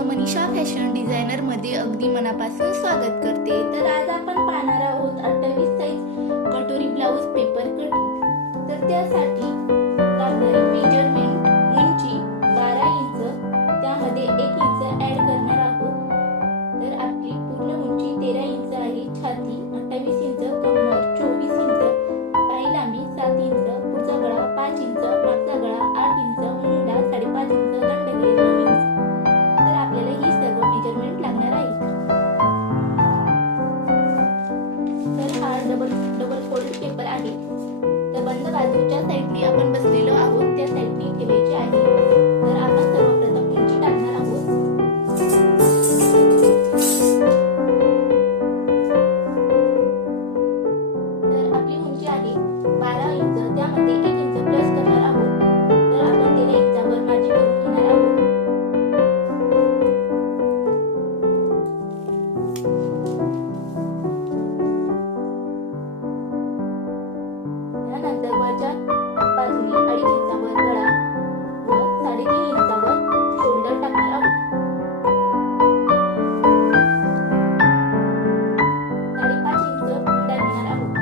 तुमचं Manisha fashion designer मध्ये अगदी मनापासून स्वागत करते। तर आज आपण पाहणार आहोत 28 साइज कटोरी ब्लाउज पेपर कटिंग। तर त्यासाठी लागणारी मेजरमेंट उंची 12 इंच, त्यामध्ये 1 इंच ऍड करणार आहोत। तर आपली पूर्ण उंची 13 इंच आहे, छाती 28 इंच, कमर 24 इंच, पाय लांबी 7 इंच, पुढचा गळा 5 इंच, मागचा गळा 8 इंच, मुंडा 5.5 इंच, दंडगे 9 इंच। तर आपल्याला ही सर्व मेजरमेंट लागणार आहे। तर हा डबल फोल्ड पेपर आहे। तर बंद बाजूच्या साइडने आपण बसलेलो आहोत, त्या साइडने ठेवायचे आहे। तर आपण सर्वप्रथम उंची टाकणार आहोत। तर आपली उंची आहे 12 इंच, त्यामध्ये 1 इंच प्लस करणार आहोत। तर आपण 13 इंचावर मार्जिन करून घेणार आहोत। त्यानंतर वरच्या बाजूने 2.5 इंचावर गळा व 3.5 इंचावर शोल्डर टाकणार आहोत। 5.5 इंच मुंडा घेणार आहोत।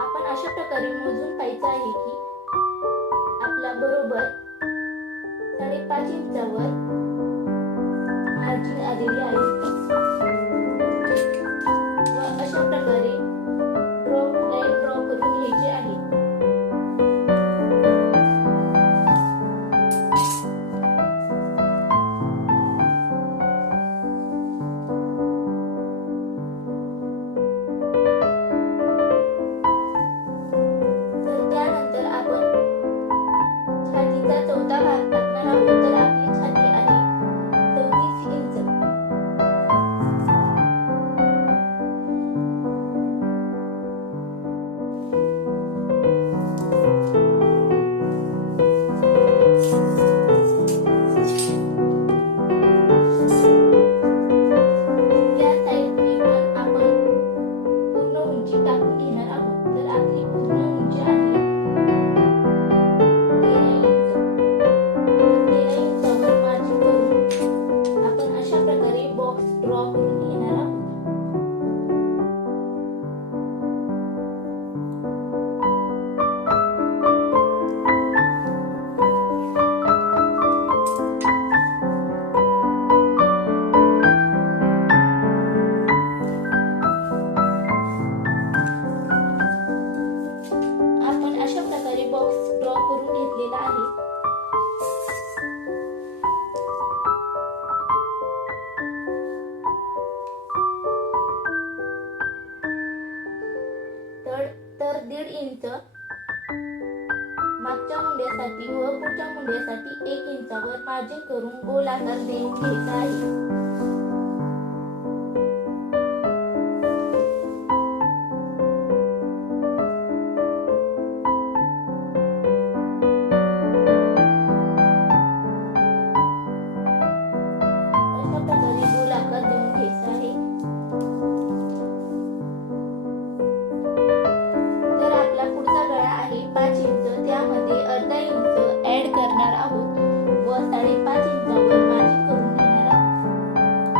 आपण अशा प्रकारे मोजून पाहायचं आहे की आपला बरोबर 5.5 इंचावर मार्जिन आलेली आहे व अशा प्रकारे लाईन ड्रॉ करून घ्यायची आहे। तर त्यानंतर आपण छातीचा चौथा भाग टाकणार आहोत। तर आपली छाती आहे 34 इंच। या साइडने पण आपण पूर्ण उंची टाकून घेणार आहोत। तर आपली पूर्ण उंची आहे 13 इंच। तर 13 इंचावर मार्जिन करून आपण अशा प्रकारे बॉक्स ड्रॉ करून घेणार आहोत। आपण अशा प्रकारे बॉक्स ड्रॉ करून घेतलेला आहे। तर 1.5 इंच मागच्या मुंड्यासाठी व पुढच्या मुंड्यासाठी 1 इंचावर मार्जिन करून गोल आकार देऊन घ्यायचा आहे। अशा प्रकारे गोल आकार देऊन घ्यायचा आहे। तर आपला पुढचा गळा आहे 5 इंच, त्यामध्ये अर्धा इंच ऍड करणार आहोत व 5.5 इंचावर मार्जिन करून घेणार आहोत।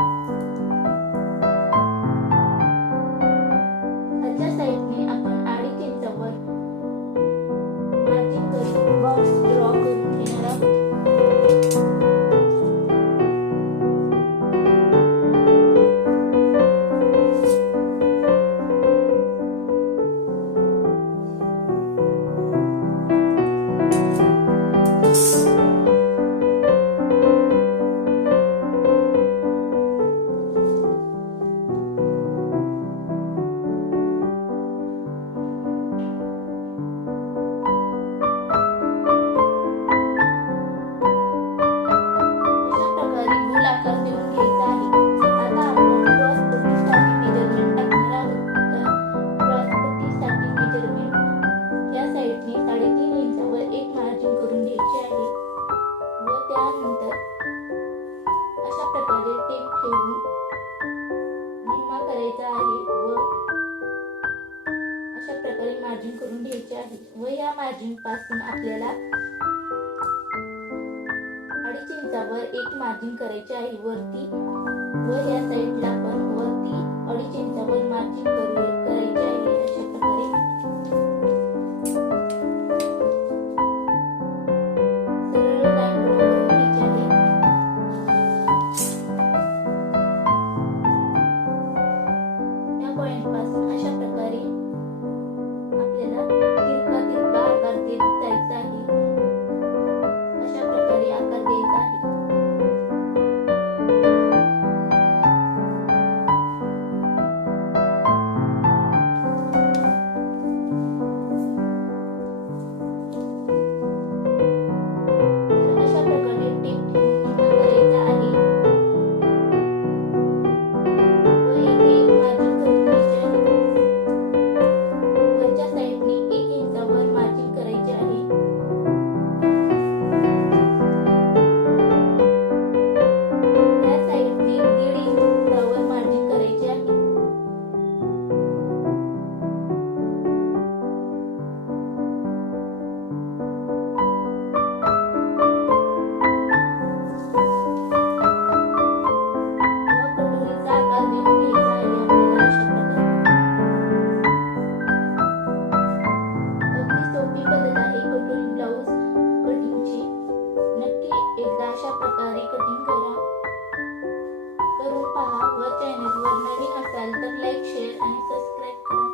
मार्जिन करून घ्यायचे आहे व या मार्जिन पासून आपल्याला 2.5 इंचावर एक मार्जिन करायचे आहे वरती व या साईडला पण वरती 2.5 इंचावर मार्जिन करायचे आहे अशा प्रकारे सरळ लाईन ड्रॉ करून घ्यायची आहे. या पॉइंट पासून अशा प्रकारे आपल्याला तिरका तिरका आकार देत जायचा आहे. अशा प्रकारे आकार द्यायचा आहे. तर अशा प्रकारे टेप ठेवून पुन्हा करायचा आहे व इथे एक मार्जिन करून घ्यायचे आहे. वरच्या साईडने 1 इंचावर मार्जिन करायचे आहे. त्या साईडने 1.5 इंचावर मार्जिन करायचे आहे. व कटोरीचा आकार देऊन घ्यायचा आहे आपल्याला अशा प्रकारे. अगदी सोपी पद्धत आहे कटोरी ब्लाउज कटिंगची. नक्की एकदा अशा प्रकारे कटिंग करून पहा व चॅनलवर नवीन असाल तर लाईक, शेअर आणि सबस्क्राईब करा.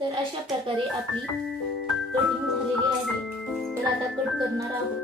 तर अशा प्रकारे आपली कटिंग झालेली आहे. तर आता कट करणार आहोत.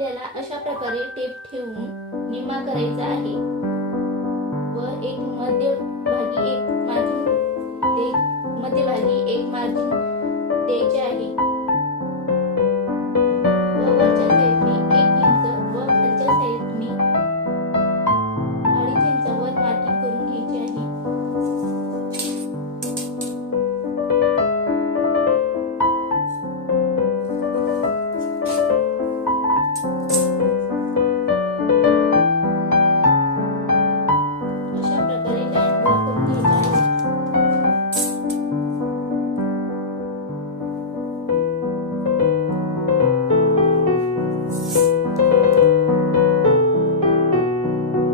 आपल्याला अशा प्रकारे टेप ठेवून निम्मा करायचा आहे व एक मध्यभागी एक मार्जिन द्यायचे आहे व वरच्या साईडने 1 इंच व खालच्या साईडने 2.5 इंचावर मार्किंग करून घ्यायची आहे. अशा प्रकारे लाईन ड्रॉ करून घ्यायची आहे.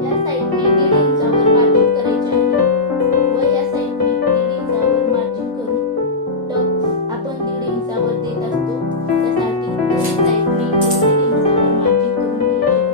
या साईडने 1.5 इंचावर मार्जिन करायचे आहे व या साईडने 1.5 इंचावर मार्जिन करून टक्स आपण 1.5 इंचावर देत असतो त्यासाठी दोन्ही साईडने 1.5 इंचावर मार्जिन करून घ्यायचे आहे.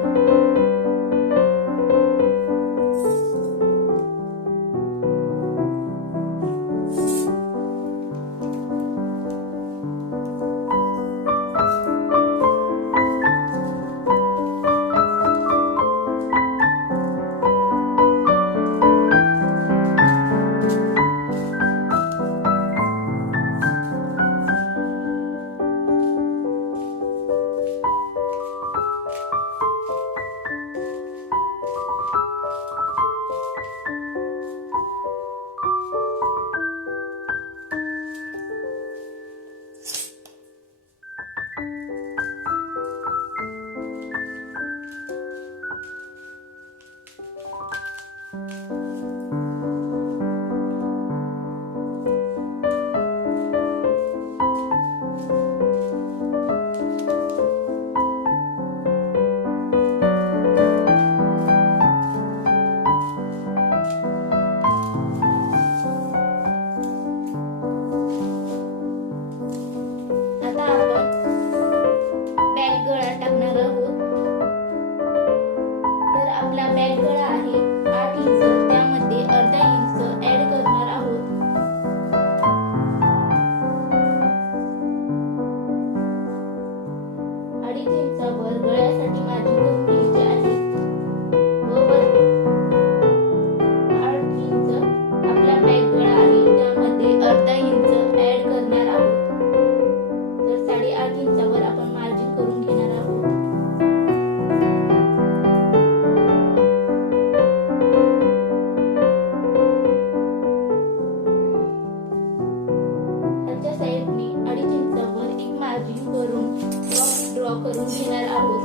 आता आपण बॅक गळा टाकणार आहोत. तर आपला बॅक गळा आहे 8 इंच, त्यामध्ये 1/2 इंच ऍड करणार आहोत. अडीच इंचावर गळ्यासाठी मार्जिन करून घ्यायचे आहे व वर 8 इंच आपला बॅक गळा आहे त्यामध्ये 1/2 इंच ऍड करणार आहोत. तर 8.5 इंचावर आपण मार्जिन करून घेणार आहोत. खालच्या साईडने 2.5 इंचावर एक मार्जिन करून ड्रॉ करून घेणार आहोत.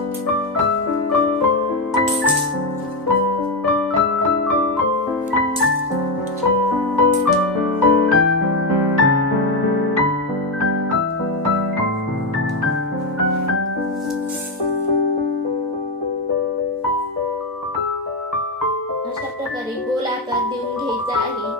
अशा प्रकारे गोल आकार देऊन घ्यायचा आहे.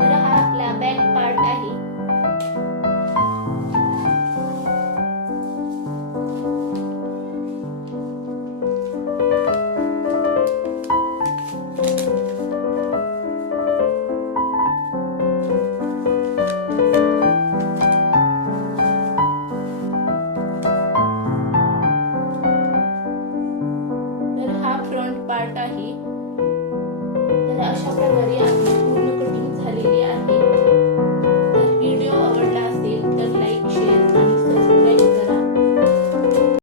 तर हा आपला बॅक पार्ट आहे. तर हा फ्रंट पार्ट आहे. तर अशा प्रकारे